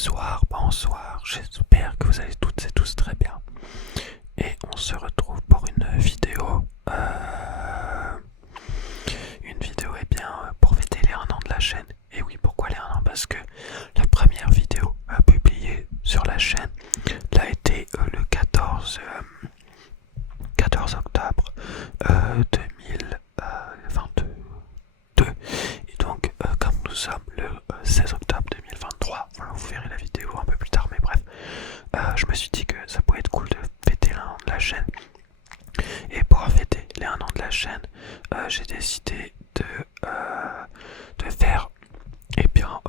soir, bonsoir, j'espère que vous allez toutes et tous très bien. Et on se retrouve pour une vidéo. Une vidéo, pour fêter les 1 an de la chaîne. Et oui, pourquoi les 1 an? Parce que la première vidéo publiée sur la chaîne l'a été le 14 octobre 2022. Et donc, comme nous sommes le 16 octobre 2023, voilà, vous verrez la vidéo un peu plus tard, mais bref, je me suis dit que ça pourrait être cool de fêter les 1 an de la chaîne. Et pour fêter les 1 an de la chaîne, j'ai décidé de faire,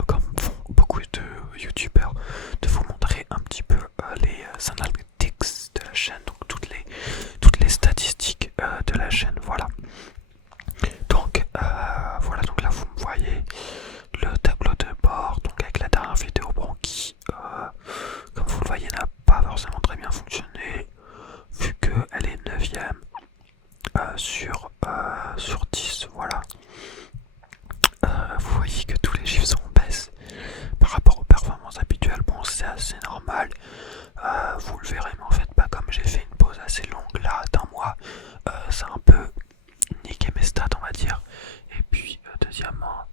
comme font beaucoup de youtubeurs, de vous montrer un petit peu les analytics de la chaîne, donc toutes les statistiques de la chaîne, voilà. Donc voilà, donc là vous me voyez le tableau de bord, donc avec la dernière vidéo qui, comme vous le voyez, n'a pas forcément très bien fonctionné, vu qu'elle est 9ème sur 10, voilà. Vous voyez que tous les chiffres sont en baisse par rapport aux performances habituelles. Bon, c'est assez normal, vous le verrez, mais en fait, pas comme j'ai fait une pause assez longue là d'un mois, ça a un peu niqué mes stats, on va dire. Et puis, deuxièmement,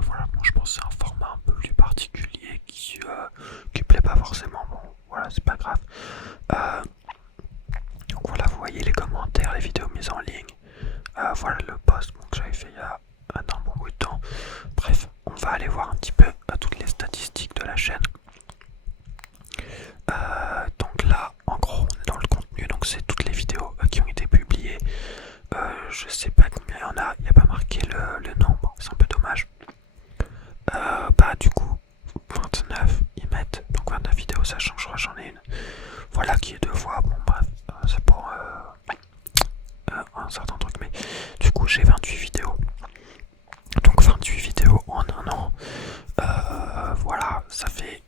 voilà, bon, je pense que c'est un format un peu plus particulier qui plaît pas forcément. Bon, voilà, c'est pas grave. Donc voilà, vous voyez les commentaires, les vidéos mises en ligne. Voilà le post que j'avais fait il y a un bon bout de temps. Bref, on va aller voir un petit peu toutes les statistiques de la chaîne. Donc là, en gros, on est dans le contenu, donc c'est toutes les vidéos qui ont été publiées. Je sais pas combien il y en a, il n'y a pas marqué le nombre, c'est un peu dommage. Du coup, 29, ils mettent, donc 29 vidéos, ça changera, j'en ai une. Voilà qui est 2 fois, bon bref, c'est pour un certain truc, mais du coup j'ai 28 vidéos. Donc 28 vidéos en 1 an, voilà, ça fait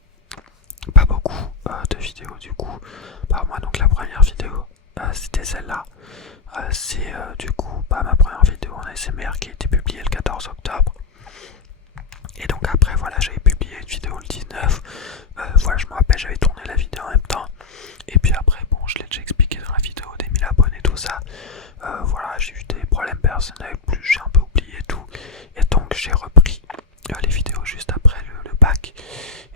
pas beaucoup de vidéos du coup. Moi, donc la première vidéo, c'était celle-là. C'est du coup ma première vidéo en ASMR qui a été publiée le 14 octobre. Et donc après, voilà, j'avais publié une vidéo le 19. Voilà, je me rappelle, j'avais tourné la vidéo en même temps. Et puis après, bon, je l'ai déjà expliqué dans la vidéo des 1000 abonnés, tout ça. Voilà, j'ai eu des problèmes personnels, plus j'ai un peu oublié tout. Et donc j'ai repris les vidéos juste après le bac.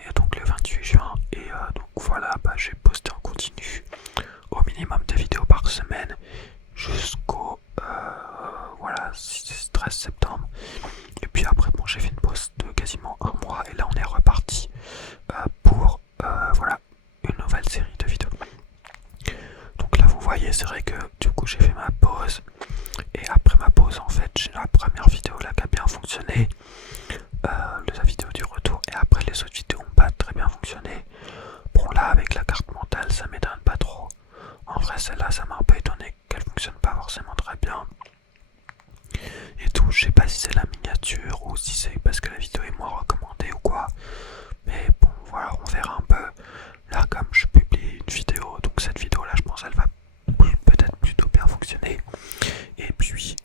Et donc le 28 juin. Et donc voilà, j'ai posté en continu au minimum 2 vidéos par semaine jusqu'au 13 septembre. Et puis après, bon, j'ai fait une pause de quasiment 1 mois. Et là, on est reparti pour voilà, une nouvelle série de vidéos. Donc là, vous voyez, c'est vrai que du coup, j'ai fait ma pause. Et après ma pause, en fait, j'ai la première vidéo là qui a bien fonctionné. La vidéo du retour. Et après, les autres vidéos n'ont pas très bien fonctionné. Bon, là, avec la carte mentale, ça m'étonne pas trop. En vrai, celle-là, ça m'a un peu étonné qu'elle fonctionne pas forcément très bien. Et tout, je sais pas si c'est la miniature ou si c'est parce que la vidéo est moins recommandée ou quoi. Mais bon, voilà, on verra un peu. Là, comme je publie une vidéo, donc cette vidéo là, je pense elle va peut-être plutôt bien fonctionner. Et puis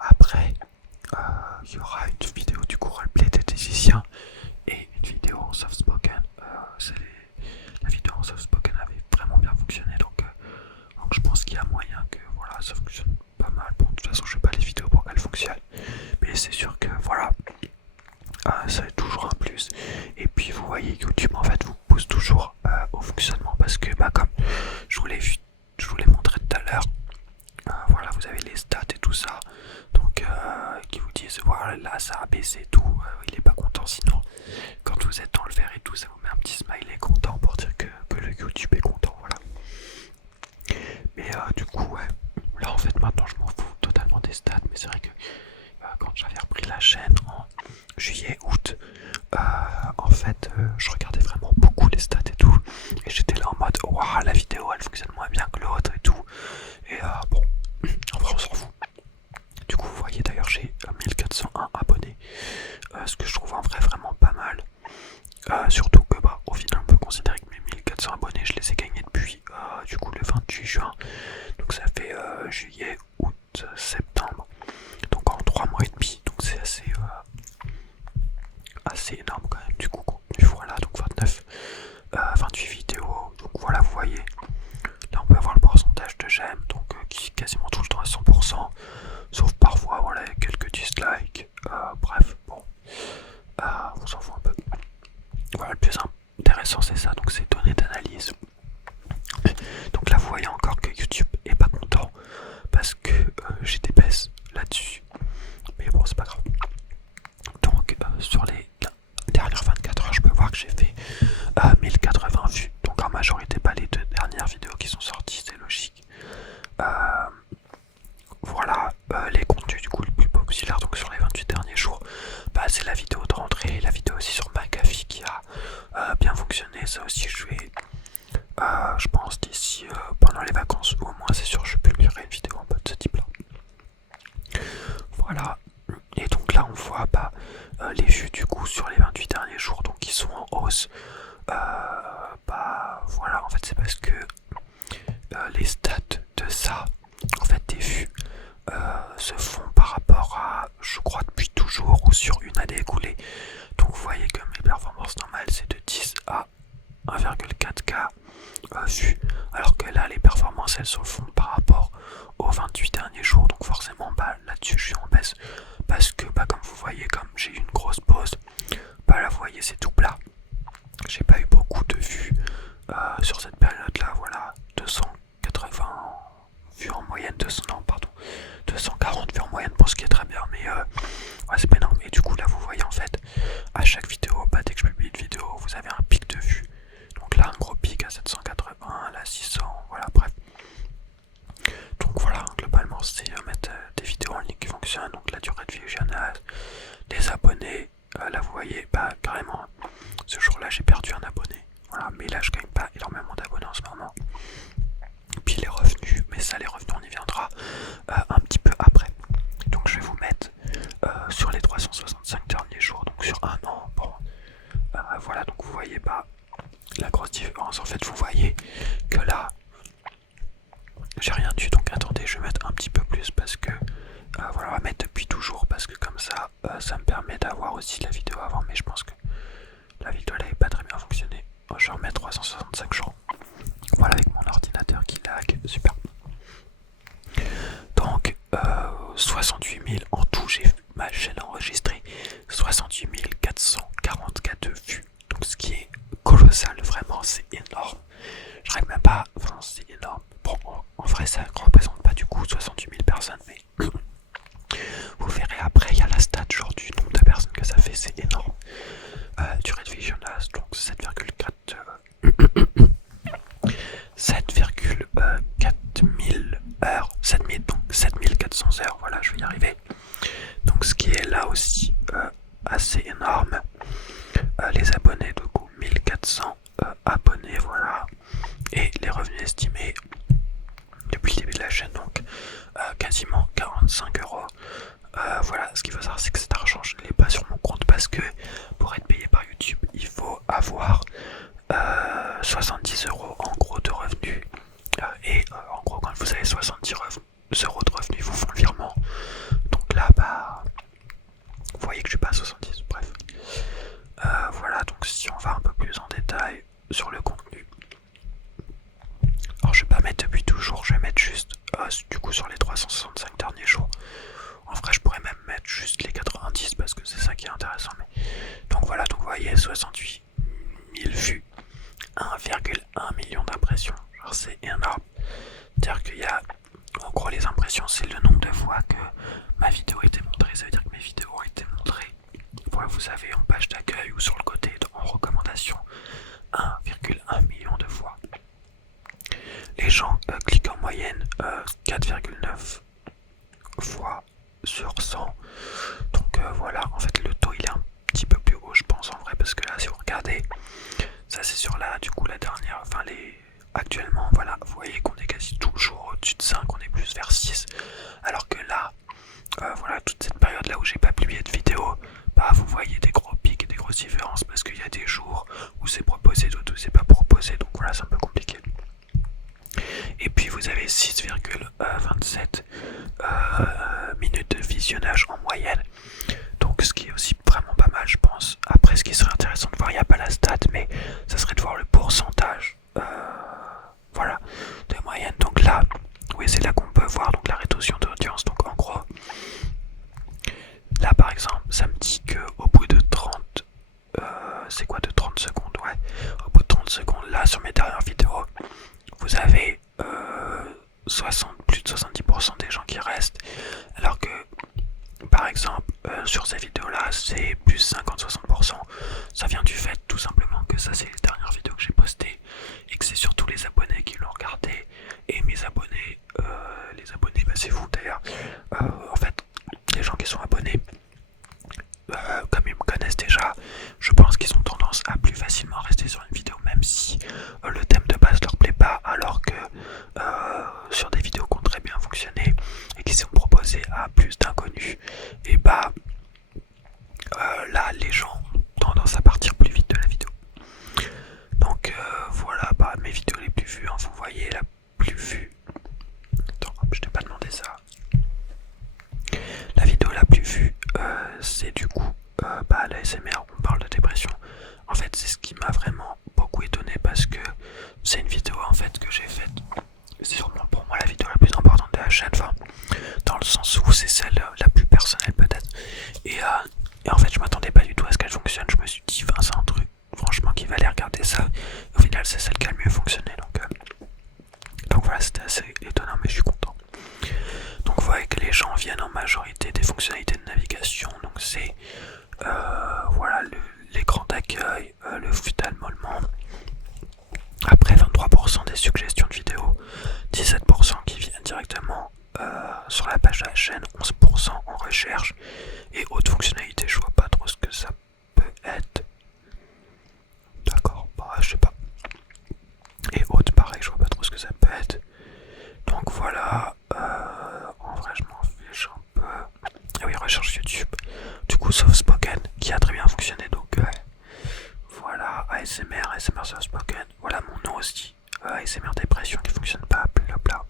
après, il y aura une vidéo du coup roleplay des musiciens et une vidéo en soft spoken. La vidéo en soft spoken avait vraiment bien fonctionné, donc je pense qu'il y a moyen que voilà, ça fonctionne pas mal. Bon, de toute façon, je fais pas les vidéos pour qu'elles fonctionnent, mais c'est sûr que voilà, ça est toujours un plus. Et puis vous voyez, YouTube en fait vous pousse toujours au fonctionnement parce que comme je vous l'ai montré tout à l'heure, voilà, vous avez les stats et tout ça, donc qui vous disent voilà, là ça a baissé et tout, il est pas content, sinon quand vous êtes dans le vert et tout, ça vous met un petit smiley content pour dire que le YouTube est content, voilà. Mais du coup, ouais, là en fait maintenant je m'en fous totalement des stats, mais c'est vrai que quand j'avais repris la chaîne en juillet, août, en fait je regardais vraiment beaucoup les stats et tout, et j'étais là en mode waouh, la vidéo elle fonctionne moins bien que l'autre et tout, et bon, en vrai on s'en fout. Du coup vous voyez d'ailleurs j'ai 1401 abonnés, ce que je trouve en vrai vraiment pas mal, surtout que au final on peut considérer que mes 1400 abonnés je les ai gagnés depuis du coup le 28 juin, donc ça fait juillet, août, septembre, donc en 3 mois et demi, donc c'est assez énorme quand même du coup. Voilà, donc 29 le plus intéressant c'est ça, donc c'est données d'analyse. Donc là vous voyez encore que YouTube est pas content parce que j'ai des baisses là-dessus, mais bon c'est pas grave. Donc sur les dernières 24 heures je peux voir que j'ai fait 1080 vues, donc en majorité pas les 2 dernières vidéos qui sont sorties, c'est logique. Voilà, les contenus du coup le plus populaire donc sur les 28 derniers jours, bah, c'est la vidéo de rentrée, la vidéo aussi sur McAfee qui a bien fonctionné. Ça aussi je vais, je pense d'ici pendant les vacances, au moins c'est sûr je publierai une vidéo en mode de ce type là. Voilà, et donc là on voit bah, les vues du coup sur les 28 derniers jours, donc ils sont en hausse. Bah voilà, en fait c'est parce que les stats de ça, en fait des vues se font par rapport à, je crois depuis toujours ou sur une année écoulée. Donc vous voyez que mes performances normales c'est de 10 à 1,4K vues, alors que là les performances elles se font par rapport aux 28 derniers jours, donc forcément bah, là-dessus je suis en baisse parce que bah, comme vous voyez, comme j'ai eu une grosse pause, bah là vous voyez c'est tout plat, j'ai pas eu beaucoup de vues sur cette période là. Voilà, 280 vues en moyenne, 240 vues en moyenne pour ce qui est très bien, mais ouais, c'est pas énorme. Et du coup là vous voyez en fait à chaque vidéo, bah, dès que je publie une vidéo vous avez un pic de vues, donc là un gros pic à 780, là 600, voilà bref. Donc voilà, globalement c'est mettre des vidéos en ligne qui fonctionnent, donc la durée de visionnage, les abonnés, là vous voyez bah carrément ce jour là j'ai perdu un abonné, voilà, mais là je gagne pas énormément d'abonnés en ce moment. Puis les revenus, mais ça les revenus on y viendra un petit peu après. Donc je vais vous mettre sur les 365 derniers jours, donc sur un an, bon voilà, donc vous voyez pas la grosse différence. En fait vous voyez que là j'ai rien dû, donc attendez je vais mettre un petit peu plus parce que voilà, on va mettre depuis toujours parce que comme ça ça me permet d'avoir aussi la vidéo avant, mais je pense que la vidéo elle avait pas très bien fonctionné. Je vais remettre 365 jours. Voilà, avec mon ordinateur qui lag, super. Donc 68 000 en tout, j'ai vu ma chaîne enregistrée 68 444 vues, donc ce qui est colossal, vraiment c'est énorme. Je règle même pas, enfin c'est énorme. Bon, en vrai ça ne représente pas du coup 68 000 personnes, mais vous verrez après, il y a la stat genre du nombre de personnes que ça fait, c'est énorme. Durée de visionnage, donc 7,4 7000 heures, 7000, donc 7400 heures, voilà je vais y arriver. Donc ce qui est là aussi assez énorme. Les abonnés du coup 1400 abonnés, voilà. Et les revenus estimés depuis le début de la chaîne, donc quasiment 45 €. Voilà, ce qu'il faut savoir c'est que cet argent je ne l'ai pas sur mon compte parce que pour être payé par YouTube il faut avoir 70 € en gros de revenus, et en gros quand vous avez 70 € de revenus ils vous font le virement, donc là bah vous voyez que je suis pas à 70, bref. Voilà, donc si on va un peu plus en détail sur le contenu, alors je vais pas mettre depuis toujours, je vais mettre juste du coup sur les 365 derniers jours. En vrai je pourrais même mettre juste les 90 parce que c'est ça qui est intéressant, mais donc voilà, donc vous voyez 68 000 vues, 1,1 million d'impressions, genre c'est énorme. C'est-à-dire qu'il y a, en gros les impressions c'est le nombre de fois que ma vidéo a été montrée, ça veut dire que mes vidéos ont été montrées, voilà, vous savez, en page d'accueil ou sur le côté en recommandation, 1,1 million de fois. Les gens cliquent en moyenne 4,9 fois sur 100, donc voilà, en fait le taux il est un petit peu plus haut je pense en vrai, parce que là si vous regardez, ça c'est sur la, du coup la dernière, enfin les, actuellement voilà, vous voyez qu'on est quasi toujours au-dessus de 5, on est plus vers 6, alors que là, voilà, toute cette période là où j'ai pas publié de vidéo, bah vous voyez des gros pics et des grosses différences, parce qu'il y a des jours où c'est proposé, d'autres où c'est pas proposé, donc voilà c'est un peu compliqué. Et puis vous avez 6,27 minutes de visionnage en moyenne, donc ce qui est aussi vraiment pas mal je pense. Après ce qui serait intéressant de voir, il n'y a pas la stat, mais ça serait de voir le pourcentage voilà, de moyenne. Donc là, oui c'est là qu'on peut voir donc la rétention d'audience, donc en gros là par exemple ça me dit que au bout de 30 c'est quoi, de 30 secondes, au bout de 30 secondes, là sur mes dernières vidéos, vous avez plus de 70% des gens qui restent, alors que par exemple sur ces vidéos là c'est plus 50-60%. Ça vient du fait tout simplement que ça c'est les dernières vidéos que j'ai postées et que c'est surtout les abonnés qui l'ont regardé. Et mes abonnés, bah c'est vous d'ailleurs, en fait les gens qui sont abonnés, comme ils me connaissent déjà, je pense qu'ils ont tendance à plus facilement rester sur une vidéo même si le thème de base leur plaît pas, alors que sur des vidéos qui ont très bien fonctionné et qui sont proposées à plus d'inconnus, et bah là les gens ont tendance à partir plus vite de la vidéo. Donc voilà, bah mes vidéos les plus vues, hein, vous voyez la plus vue. Attends, je t'ai pas demandé ça. La vidéo la plus vue, c'est du coup l'ASMR, on parle de dépression. En fait, c'est ce qui m'a vraiment beaucoup étonné parce que c'est une vidéo en fait que j'ai faite. C'est sûrement pour moi la vidéo la plus importante de la chaîne, enfin, dans le sens où c'est celle la plus personnelle peut-être. Et en fait, je m'attendais pas du tout à ce qu'elle fonctionne. Je me suis dit, c'est un truc, franchement, qui va aller regarder ça. Au final, c'est celle qui a le mieux fonctionné. Donc voilà, c'était assez étonnant, mais je suis content. Donc vous voyez que les gens viennent en majorité des fonctionnalités de navigation. Donc c'est voilà l'écran d'accueil, le ophtalmollement. Après 23% des suggestions de vidéos, 17% qui viennent directement sur la page de la chaîne, 11% en recherche et haute fonctionnalité. Je vois pas trop ce que ça peut être. D'accord, bah je sais pas. Et haute pareil, je vois pas trop ce que ça peut être. Donc voilà, en vrai je m'en fiche un peu. Ah oui, recherche YouTube. Du coup, Soft Spoken qui a très bien fonctionné. Donc voilà, ASMR, ASMR Soft Spoken. Voilà mon nom aussi. ASMR dépression qui fonctionne pas. Blabla.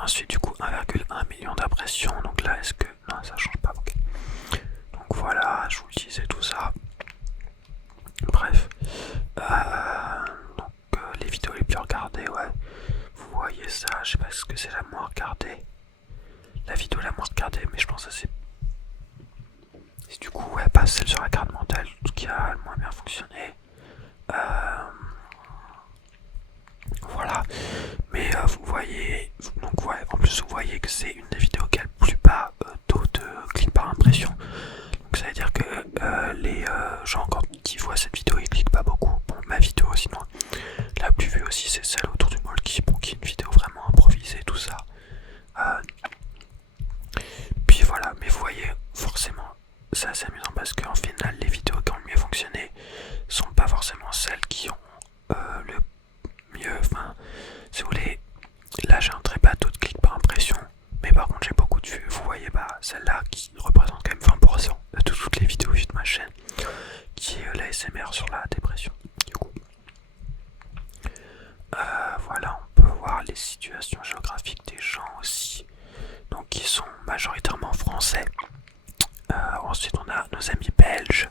Ensuite, du coup, 1,1 million d'impressions. Donc là, est-ce que. Non, ça change pas. Ok. Donc voilà, je vous le disais tout ça. Bref. Les vidéos les plus regardées, ouais. Vous voyez ça, je sais pas ce que c'est la moins regardée. La vidéo la moins regardée, mais je pense que c'est du coup, ouais, pas celle sur la carte mentale qui a le moins bien fonctionné. Voilà. Mais vous voyez, donc ouais, en plus vous voyez que c'est une des vidéos qui a le plus bas taux de clics par impression. Donc ça veut dire que les gens quand ils voient cette vidéo ils cliquent pas beaucoup. Bon, ma vidéo sinon la plus vue aussi c'est celle autour du Molki, bon, qui est une vidéo vraiment improvisée, tout ça. Puis voilà, mais vous voyez, forcément, c'est assez amusant parce qu'en final, les vidéos qui ont le mieux fonctionné sont pas forcément celles qui ont le mieux. Enfin, si vous voulez, là j'ai un très bas taux de clics par impression, mais par contre j'ai beaucoup de vues. Vous voyez, celle-là qui représente quand même 20% de toutes les vidéos vues de ma chaîne, qui est l'ASMR sur la dépression. Du coup, voilà, on peut voir les situations géographiques des gens aussi. Donc qui sont majoritairement français. Ensuite on a nos amis belges,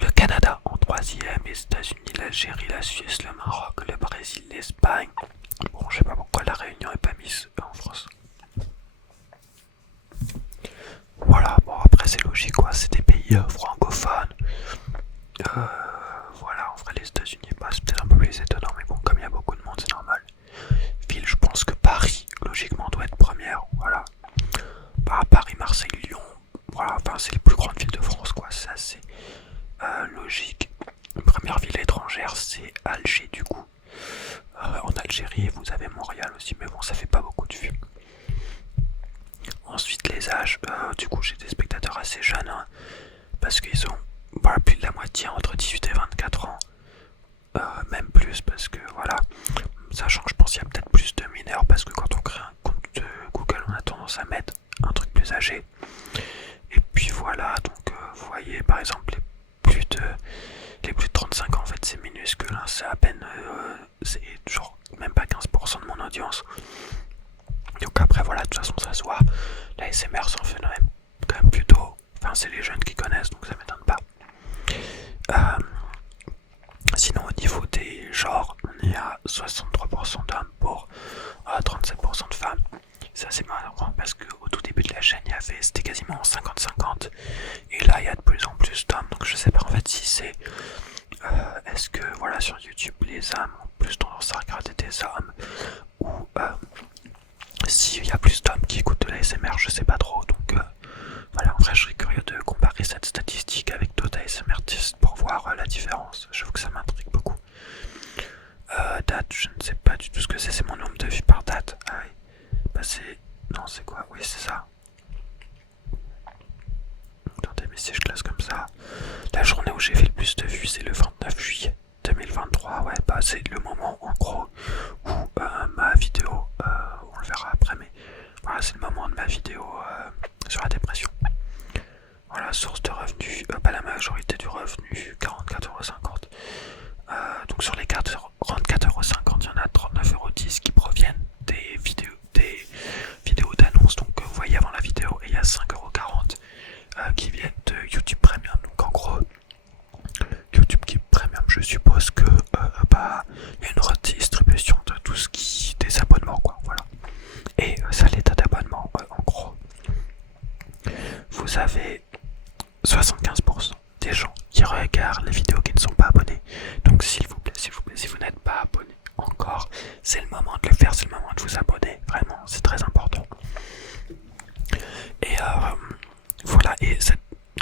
le Canada en troisième, les États-Unis, l'Algérie, la Suisse, le Maroc, le Brésil, l'Espagne. Bon, je sais pas pourquoi la Réunion est pas mise en France. Voilà, bon après c'est logique quoi, c'est des pays francophones. Voilà, en vrai les États-Unis c'est peut-être un peu plus étonnant, mais bon, comme il y a beaucoup de monde, c'est normal. Ville, je pense que Paris, logiquement, doit être première, voilà. Paris, Marseille, Lyon, voilà, enfin c'est les plus grandes villes de France, quoi, c'est assez logique. Première ville étrangère, c'est Alger, du coup. En Algérie, vous avez Montréal aussi, mais bon, ça fait pas beaucoup de vues. Ensuite, les âges, du coup, j'ai des spectateurs assez jeunes, hein, parce qu'ils ont plus de la moitié entre 18 et 24 ans. Même plus, parce que voilà, sachant que je pense qu'il y a peut-être plus de mineurs, parce que quand on crée un compte de Google, on a tendance à mettre un truc plus âgé. Et puis voilà, donc vous voyez par exemple les plus de 35 ans, en fait c'est minuscule, hein, c'est à peine, c'est genre même pas 15% de mon audience. Donc après voilà, de toute façon ça se voit, la SMR c'est un phénomène quand même plutôt, enfin c'est les jeunes qui connaissent, donc ça m'étonne pas. Sinon au niveau des genres, on est à 63% d'hommes pour 37% de femmes. C'est assez marrant parce qu'au tout début de la chaîne, c'était quasiment 50-50. Et là, il y a de plus en plus d'hommes. Donc je sais pas en fait juste pour voir la différence. J'avoue que ça m'intrigue beaucoup. Date, je ne sais pas du tout ce que c'est mon nombre de vues par date. Ah oui. Bah c'est... Non, c'est quoi? Oui, c'est ça. Attendez, mais si je classe comme ça... La journée où j'ai fait le plus de vues, c'est le 29 juillet 2023. Ouais, bah c'est le moment, en gros, où ma vidéo... on le verra après, mais... Voilà, c'est le moment de ma vidéo sur la dépression. Voilà, source de revenus, pas la majorité du revenu, 44,50 €. Donc sur les 44,50 €, il y en a 39,10 € qui proviennent des vidéos d'annonce. Donc vous voyez avant la vidéo, et il y a 5,40 € qui viennent de YouTube Premium. Donc en gros, YouTube Premium, je suppose que il y a une redistribution de tout ce qui des abonnements, quoi. Voilà. Et ça, l'état d'abonnement, en gros, vous avez 75% des gens qui regardent les vidéos qui ne sont pas abonnés. Donc s'il vous plaît, si vous n'êtes pas abonné encore, c'est le moment de le faire, c'est le moment de vous abonner. Vraiment, c'est très important. Et voilà, et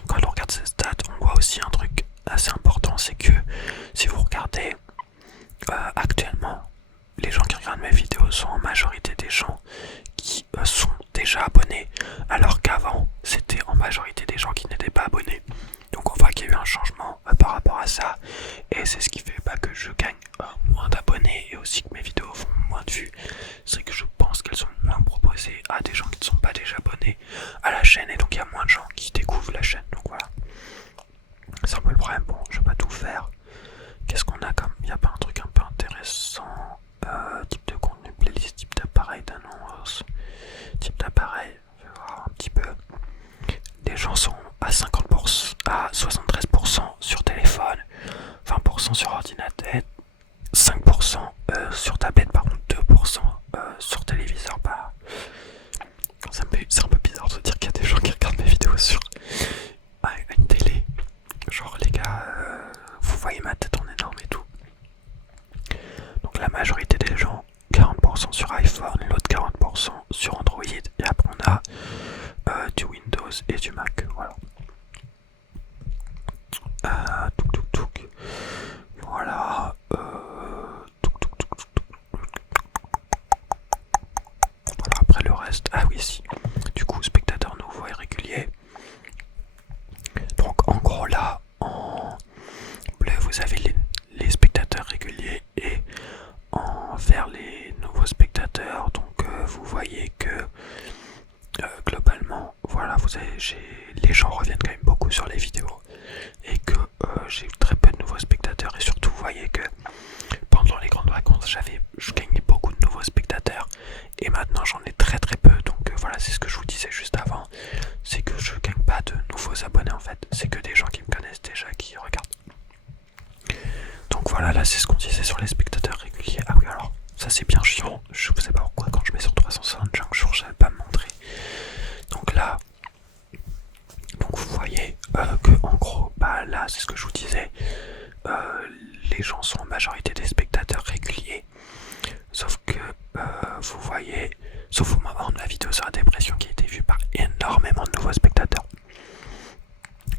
quand on regarde ces stats, on voit aussi un truc assez important, c'est que si vous regardez actuellement, les gens qui regardent mes vidéos sont en majorité des gens qui sont déjà abonnés, alors qu'avant c'était en majorité des gens qui n'étaient pas abonnés. Donc on voit qu'il y a eu un changement par rapport à ça, et c'est ce qui fait que je gagne moins d'abonnés, et aussi que mes vidéos font moins de vues. C'est que je pense qu'elles sont moins proposées à des gens qui ne sont pas déjà abonnés à la chaîne, et donc il y a moins de gens qui découvrent la chaîne. Donc voilà, c'est un peu le problème. Bon, je vais pas tout faire. Qu'est-ce qu'on a comme... Il n'y a pas un truc un peu intéressant? Type de contenu, playlist, type d'appareil d'annonce, type d'appareil, je vais voir un petit peu. Les gens sont à 50%, à 73% sur téléphone, 20% sur ordinateur, 5% sur tablette, par contre 2% sur téléviseur. Bah, c'est un peu bizarre de dire qu'il y a des gens qui regardent mes vidéos sur une télé. Genre les gars, vous voyez ma tête en énorme et tout. Donc la majorité des gens, 40% sur iPhone, l'autre 40% sur Android, et après on a du Windows et du Mac. Voilà. Voilà. Voilà, après le reste. Ah oui, si. Du coup, spectateurs nouveaux et réguliers. Donc en gros là, en bleu vous avez les spectateurs réguliers, et en vert les nouveaux spectateurs. Donc vous voyez que globalement, voilà, les gens reviennent quand même beaucoup sur les vidéos, et que j'ai eu très peu de nouveaux spectateurs. Et surtout, vous voyez que pendant les grandes vacances, je gagnais beaucoup de nouveaux spectateurs, et maintenant j'en ai très très peu. Donc voilà, c'est ce que je vous disais juste avant, c'est que je gagne pas de nouveaux abonnés en fait, c'est que des gens qui me connaissent déjà qui regardent. Donc voilà, là c'est ce qu'on disait sur les spectateurs réguliers. Ah oui, alors ça c'est bien chiant, je ne sais pas pourquoi quand je mets sur 365 jours ça ne va pas me montrer. Donc là, donc vous voyez que en gros, bah là c'est ce que je vous disais, les gens sont en majorité des spectateurs réguliers, sauf que vous voyez, sauf au moment de la vidéo sur la dépression qui a été vue par énormément de nouveaux spectateurs.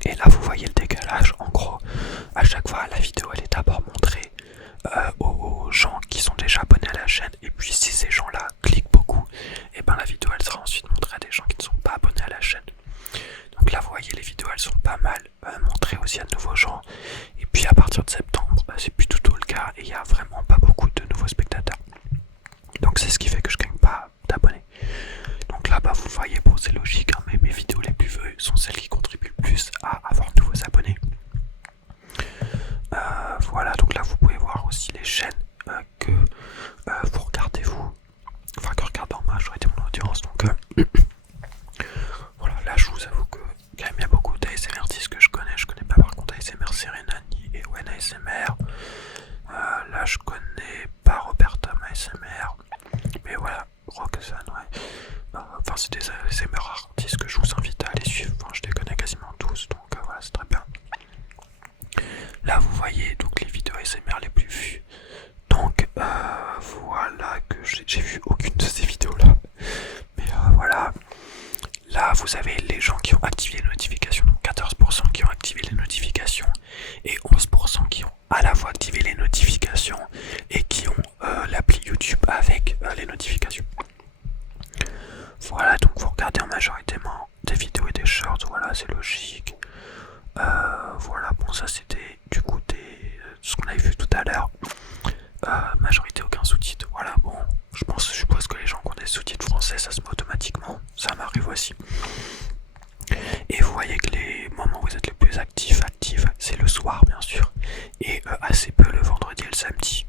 Et là vous voyez le décalage. En gros, à chaque fois la vidéo elle est d'abord montrée aux gens qui sont déjà abonnés à la chaîne, et puis si ces gens là cliquent beaucoup, et ben la vidéo elle sera ensuite montrée à des gens qui ne sont pas abonnés à la chaîne. Donc là vous voyez, les vidéos elles sont pas mal montrées aussi à de nouveaux gens, et puis à partir de septembre c'est plus du tout le cas, et il n'y a vraiment pas beaucoup de nouveaux spectateurs. Donc c'est ce qui fait que je gagne pas d'abonnés. Donc là bah vous voyez, bon c'est logique, hein, mais mes vidéos les plus vues sont celles qui contribuent le plus à avoir de nouveaux abonnés. Voilà, donc là vous pouvez voir aussi les chaînes que vous regardez vous, enfin que regarde en majorité mon audience. Donc voilà, là je vous avoue que quand même il y a beaucoup d'ASMRtistes que je connais pas par contre ASMR Serenani et Wen ASMR. Là je connais pas Robert Tom ASMR, mais voilà, Roxane, ouais. Enfin c'est des ASMR artistes que je vous invite à aller suivre, enfin je les connais quasiment tous, donc voilà, c'est très bien. Là vous voyez donc les vidéos ASMR les plus vues. Donc voilà que j'ai vu aucune de ces vidéos là. Mais voilà. Là vous avez les gens qui ont activé les notifications. Donc 14% qui ont activé les notifications. soir bien sûr, et assez peu le vendredi et le samedi.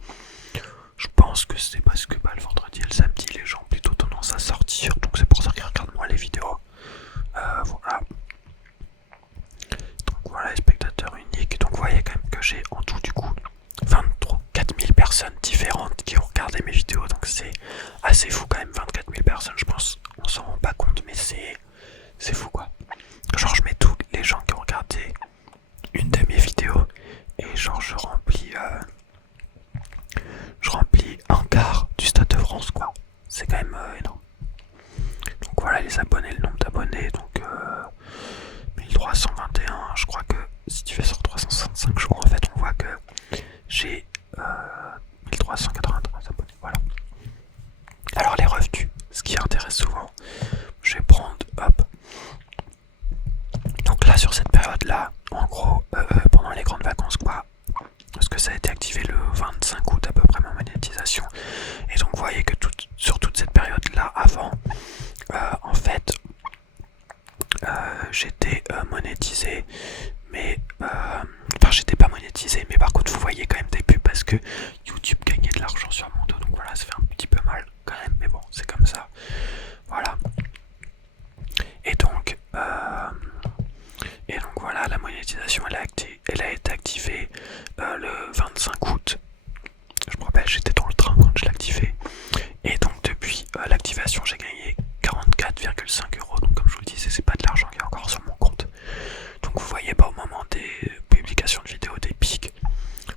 Je pense que c'est parce que le vendredi et le samedi les gens ont plutôt tendance à sortir, donc c'est pour ça qu'ils regardent moins les vidéos. Voilà. Donc voilà les spectateurs uniques. Donc vous voyez quand même que j'ai en tout du coup 24 000 personnes différentes qui ont regardé mes vidéos. Donc c'est assez fou quand même, 24 000 personnes, je pense. On s'en rend pas compte mais c'est fou quoi. Genre je mets tous les gens qui ont regardé une de mes vidéos et genre je remplis un quart du Stade de France quoi. C'est quand même énorme. Donc voilà les abonnés, le nombre d'abonnés, donc 1321, je crois que si tu fais sur 365 jours en fait on voit que j'ai 1393 abonnés, voilà. Alors les revenus, ce qui intéresse souvent, je vais prendre, hop. Donc là sur cette période là, en gros, pendant les grandes vacances quoi, parce que ça a été activé le 25 août à peu près ma monétisation, et donc vous voyez que sur toute cette période là avant, en fait, j'étais monétisé, mais enfin j'étais pas monétisé, mais par contre vous voyez quand même des pubs parce que YouTube gagnait de l'argent sur mon dos, donc voilà, ça fait un petit peu mal quand même, mais bon, c'est comme ça, voilà. Et donc voilà, la monétisation elle a été activée le 25 août. Je me rappelle, j'étais dans le train quand je l'ai activé. Et donc depuis l'activation, j'ai gagné 44,5 €. Donc comme je vous le disais, c'est pas de l'argent qui est encore sur mon compte. Donc vous voyez au moment des publications de vidéos des pics.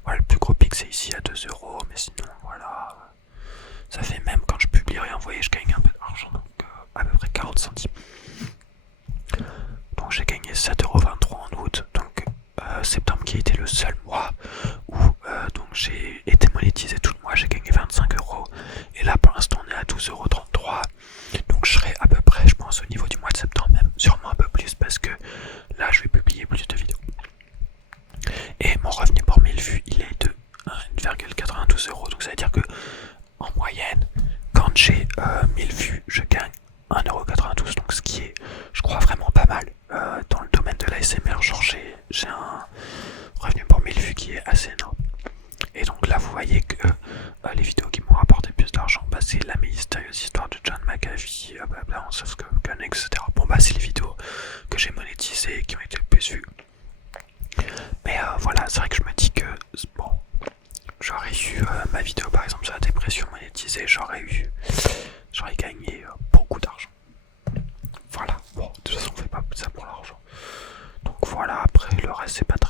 Voilà, le plus gros pic c'est ici à 2 €. Mais sinon voilà, ça fait même quand je publie rien, vous voyez, je gagne un peu d'argent. Donc à peu près 40 centimes. Donc j'ai gagné 7,23 € en août. Donc septembre qui a été le seul mois où donc j'ai été monétisé tout le mois, j'ai gagné 25 €. Et là pour l'instant on est à 12,33 €. Donc je serai à peu près, je pense, au niveau du mois de septembre, même sûrement un peu plus parce que là je vais publier plus de vidéos. Et mon revenu par 1000 vues il est de 1,92 €. Donc ça veut dire que en moyenne, quand j'ai 1000 vues, je gagne 1,92 €. Donc ce qui est, je crois, vraiment pas mal. Dans le domaine de l'ASMR, genre j'ai un revenu par 1000 vues qui est assez énorme. Et donc là vous voyez que les vidéos qui m'ont rapporté plus d'argent, c'est la mystérieuse histoire de John McAfee, blablabla, sauf que Gun, etc. Bon c'est les vidéos que j'ai monétisées qui ont été le plus vues. Mais voilà, c'est vrai que je me dis que bon, j'aurais eu ma vidéo par exemple sur la dépression monétisée, j'aurais gagné beaucoup d'argent. Voilà, bon, de toute façon on fait pas ça pour l'argent. Donc voilà, après le reste c'est pas très